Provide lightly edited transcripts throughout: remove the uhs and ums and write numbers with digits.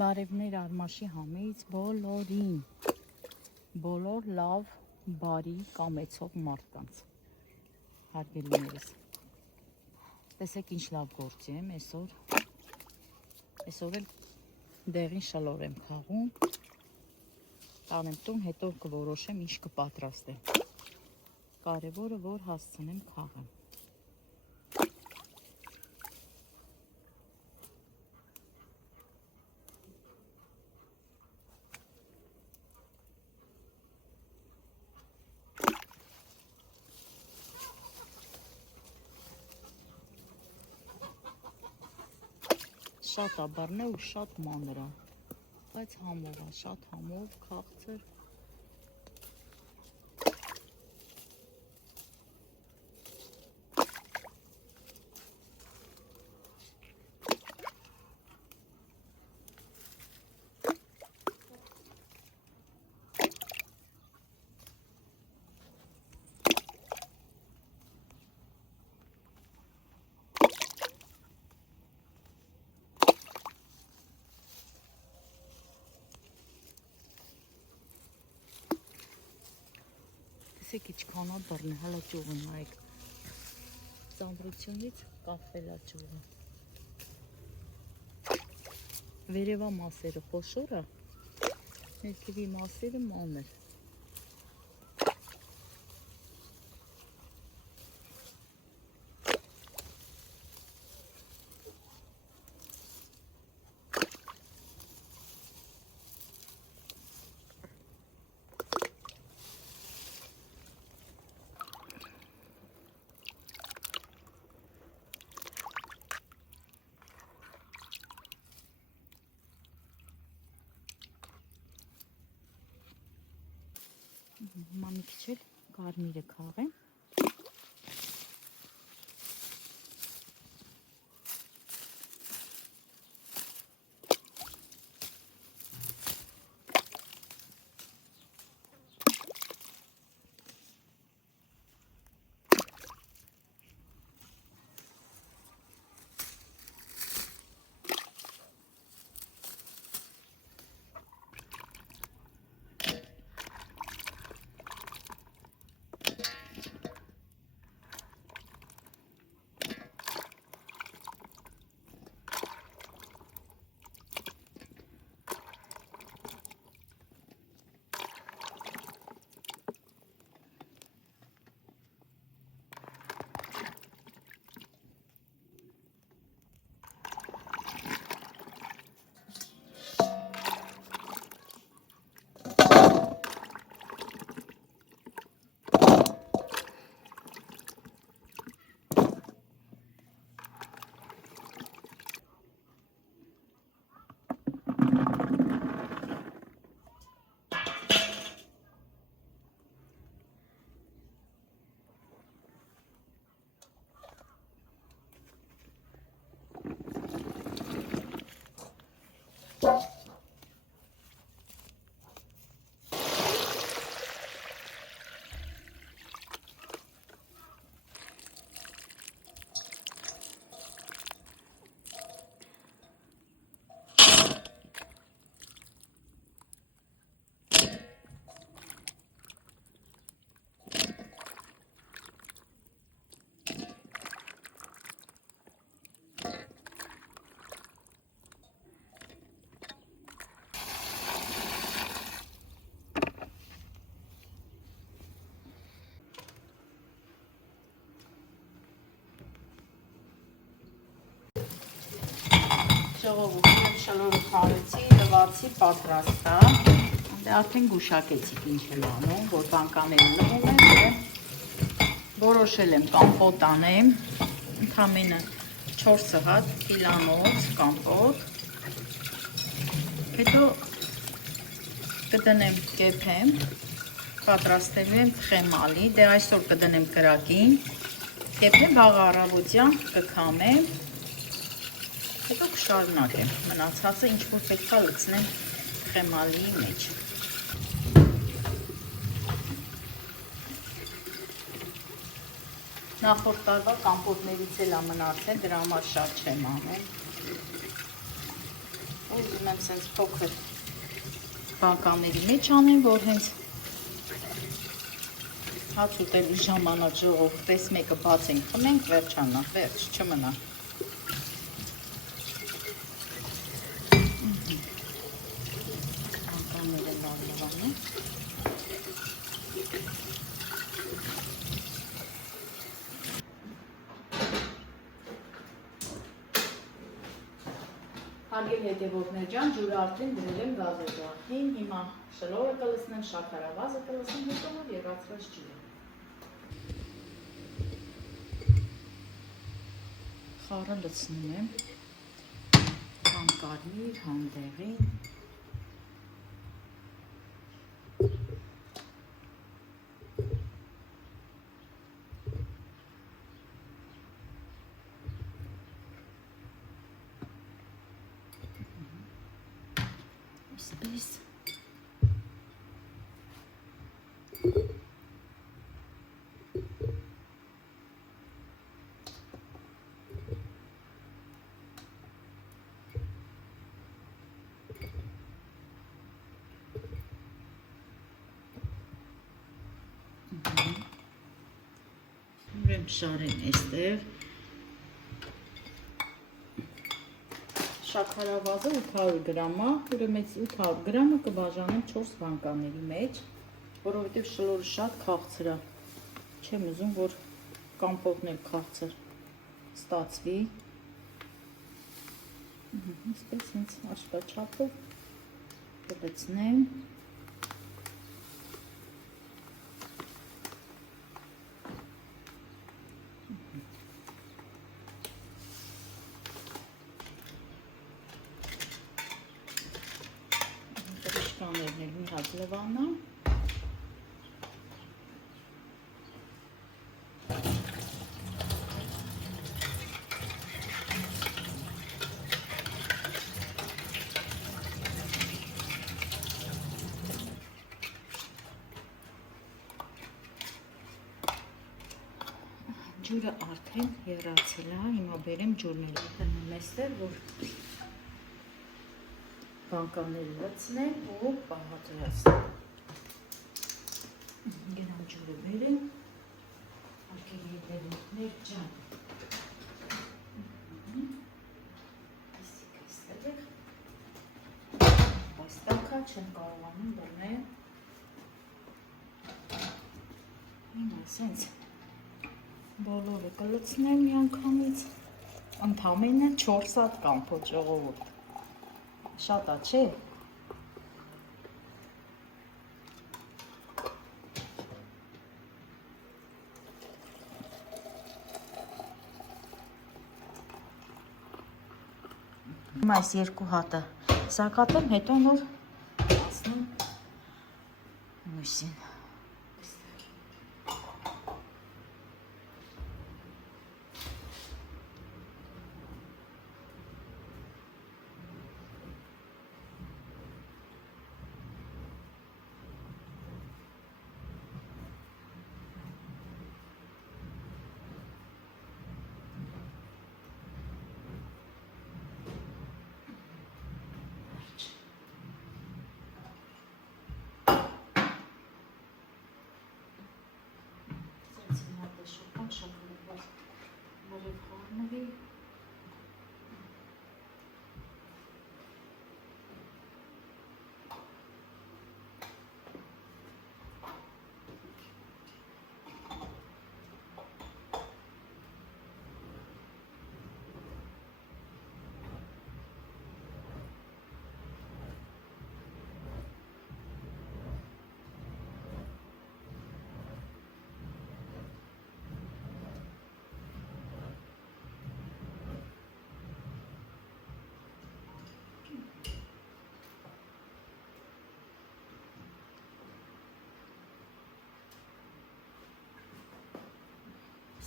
Բարևներ Արմաշի համից բոլորին, բոլոր լավ, բարի, կամեցող մարդկանց, հարգելիներս, տեսեք ինչ լավ գործ եմ այսօր էլ դեղին շլոր եմ խաղում, տանեմ տուն, հետո կորոշեմ ինչ կպատրաստեմ, կարևորը որ հասցնեմ խաղեմ։ Շատ աբարն է ու շատ մանր է, բայց համով է, շատ համով, քաղցր։ Տեսեք իչքան աբարն է, հալա ճյուղը նայեք, ծանրությունից կապվել է ճյուղը։ Վերևա մասերը խոշոր է, ներքևի մասերը մանր։ Հիմա մի քիչ էլ կարմիրը քաղեմ։ Ժողովուրդ շլորը խաղեցի, լվացի, պատրաստ է, արդեն գուշակեցիք ինչ եմ անում, որ բանկաները լվում են, որոշել եմ կամպոտ անեմ, ընդամենը 4 հատ կիլանոց կամպոտ, հետո կդնեմ կեփեմ, պատրաստելու եմ խեմալի, դե այսօր կդնեմ կրակին, կեփեմ, վաղ առավոտյան կքամեմ, հետո կշարունակեմ, մնացածը ինչ-որ պետք է լցնեմ խեմալիի մեջ։ Նախորդ տարվա կամպոտներից էլ մնացել, դրա համար շատ չեմ անել։ Ուզում եմ սենց փոքր բանկանների մեջ անեմ, որ հենց հաց ուտելու ժամանակ ժողով պես մեկը բացենք, խմենք, վերջանա, վերջ, չմնա։ Բանկանները լավլավանը։ Հարգելի հետևորդներ ջան, ջուրը արդեն դրել եմ գազօջախին, հիմա շլորը կլցնեմ, շաքարավազը կլցնեմ, հետո որ եղացված ջուրը։ Խառը լցնում եմ, համ կարմիր, համ դեղին։ Այսպես։ Ուրեմն շարեմ այստեղ։ Շաքարավազը 800 գրամ է, ուրեմն 800 գրամը կբաժանեմ 4 բանկաների մեջ, որովհետև շլորը շատ քաղցր է։ Չեմ ուզում, որ կամպոտն էլ քաղցր ստացվի։ Այսպես հենց աշտաչափով կլցնեմ։ Շկաներն էլ մի հատ լվանա։ Ջուրը արդեն եռացել է, հիմա բերեմ ջուրն էլ դնեմ այստեղ, որ բանկաները լցնեմ ու պահադրացնեմ։ Գնամ ջուրը բերեմ, արգելի հետևորդներ ջան։ Իսիկ այստեղ եք, բայց տակա չեմ կարողանում դնել։ Հիմա սենց բոլորը կլցնեմ մի անգամից, ընդամենը 4 հատ կամպոտ ժողովուրդ։ Շատ է, չէ։ Հիմա այս երկու հատը սակատեմ, հետո նոր ասնեմ մյուսին։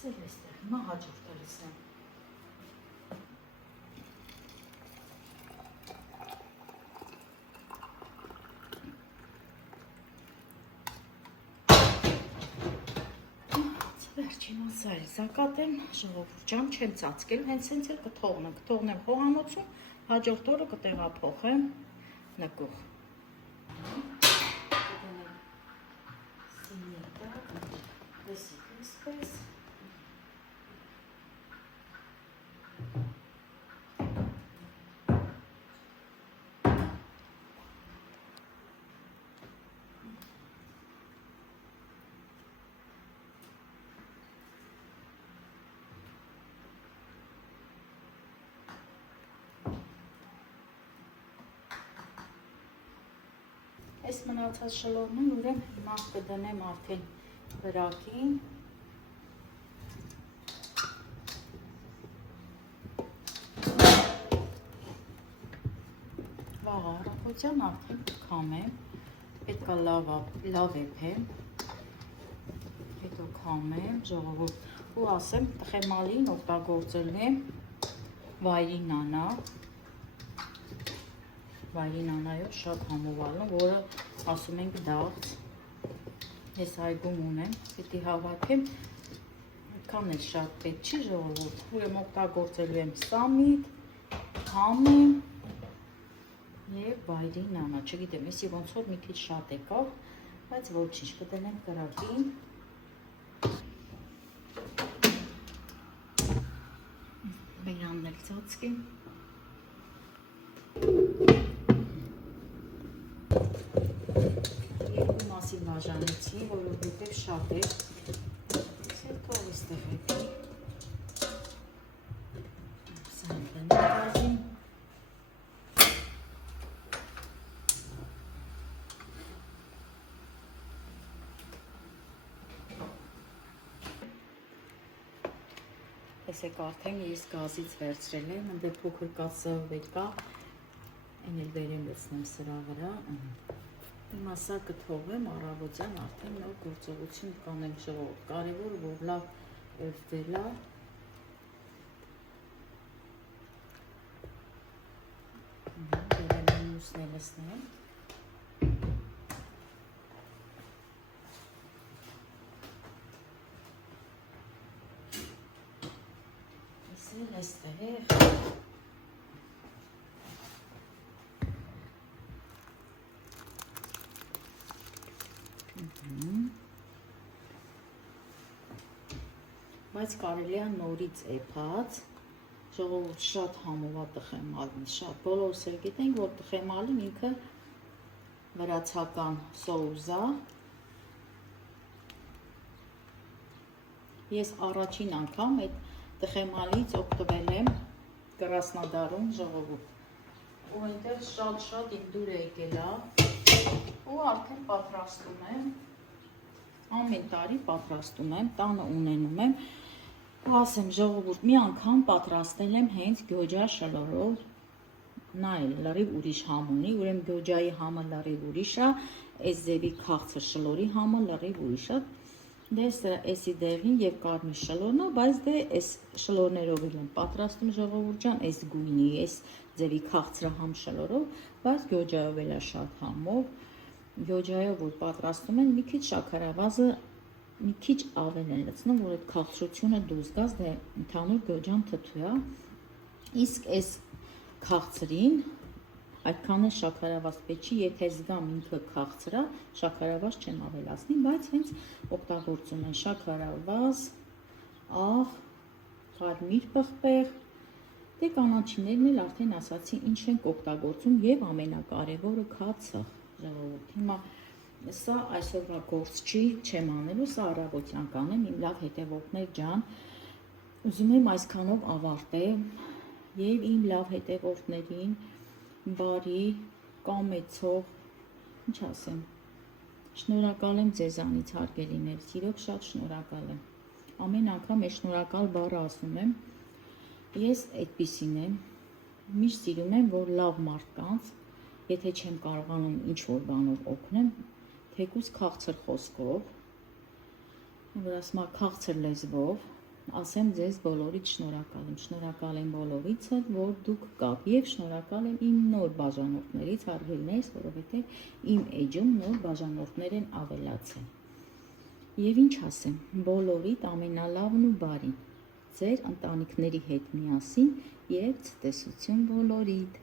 Սել էստեղ, հիմա հաջորդը լցնեմ։ Վերջին մասարի սակատեմ, ժողովուրդ ջան չեմ ծածկել, հենց սենց էլ կթողնեմ խոհանոցում, Հաջորդ օրը կտեղափոխեմ նկուղ։ Այս մնացած շլորն ուրեմն հիմա կդնեմ արդեն վրակին։ Վաղ առավոտյան արդեն կքամեմ, պետք է լավ էփեմ, հետո քամեմ, ժողովուրդ, ու ասեմ տխեմալին օգտագործելու եմ վայրի նանա, վայրի նանայով շատ համովալում, որը ասում ենք դաղց, ես այգում ունեմ, պիտի հավաքեմ, այդքան էլ շատ պետք չի ժողովուրդ, ուրեմն օգտագործելու եմ սամիտ, քամեմ և վայրի նանա, չգիտեմ, եսի ոնց որ մի քիչ շատ եկավ, բայց ոչինչ, կդնեմ կրակին, բերանն էլ ծածկեմ, երկու մասի բաժանեցի, որովհետև շատ է, հետո այստեղ հետի, սան տնկազին, Ես եք արդեն ես գազից վերցրել եմ, ընդե փոքր կացավ կա, են էլ վերեմ լցնեմ սրա վրա, հիմա սա կթողեմ առավոտյան արդեն նոր գործողություն կանեմ ժողովուրդ, կարևոր որ լավ էրթվելա, վերեմ մյուսն է լցնեմ, այստեղ բայց կարելի է նորից էփած ժողովուրդ շատ համովա տխեմալին, շատ բոլորս էլ գիտենք, որ տխեմալին ինքը վրացական սոուս է, ես առաջին անգամ այդ տխեմալից օգտվել եմ Կրասնոդարում ժողովուրդ ու այնտեղ շատ իմ դուր է եկել ու արդեն պատրաստում եմ, ամեն տարի պատրաստում եմ, տանը ունենում եմ ու ասեմ ժողովուրդ մի անգամ պատրաստել եմ հենց գյոջա շլորով, նա էլ լրիվ ուրիշ համ ունի, ուրեմն գյոջայի համը լրիվ ուրիշ է, այս ձևի քաղցր շլորի համը լրիվ ուրիշ է, դες էսի դեղին և կարմիր շլորն է, բայց դե այս շլորներով եմ պատրաստում ժողովուրդ ջան, այս գույնի, այս ձևի քաղցրահամ շլորով, բայց գյոջայով էլ է շատ համով, գյոջայով որ պատրաստում են, մի քիչ շաքարավազը մի քիչ ավել են լցնում, որ այդ քաղցրությունը դուրս գաս, դե ընդհանուր գյոջան թթու է, իսկ այս քաղցրին այդքան է շաքարավազ պետք չի, եթե զգամ ինքը քաղցր է, շաքարավազ չեմ ավելացնի, բայց հենց օգտագործում են շաքարավազ, աղ, կարմիր պղպեղ, դե կանաչիներն էլ արդեն ասացի ինչ ենք օգտագործում և ամենակարևորը քացը, ժողովուրդ, հիմա սա այսօրվա գործ չի, չեմ անելու, սա առավոտյան կանեմ, իմ լավ հետևորդներ ջան, ուզում եմ այսքանով ավարտեմ և իմ լավ հետևորդներին բարի, կամեցող, ինչ ասեմ, շնորհակալ եմ ձեզանից հարգելիներ, իրոք շատ շնորհակալ եմ, ամեն անգամ այս շնորհակալ բառը ասում եմ, ես այդպիսին եմ, միշտ սիրում եմ, որ լավ մարդկանց, եթե չեմ կարողանում ինչ-որ բանով օգնեմ, թեկուզ քաղցր խոսքով, որ ասում քաղցր լեզվով, ասեմ ձեզ բոլորից շնորհակալ եմ բոլորիցը, որ դուք կաք և շնորհակալ եմ իմ նոր բաժանորդներից, հարգելիներս, որովհետև իմ էջում նոր բաժանորդներ են ավելացել։ Եվ ինչ ասեմ, բոլորիդ ամենալավն ու բարին։ ձեր ընտանիքների հետ միասին եւ ցտեսություն բոլորիդ։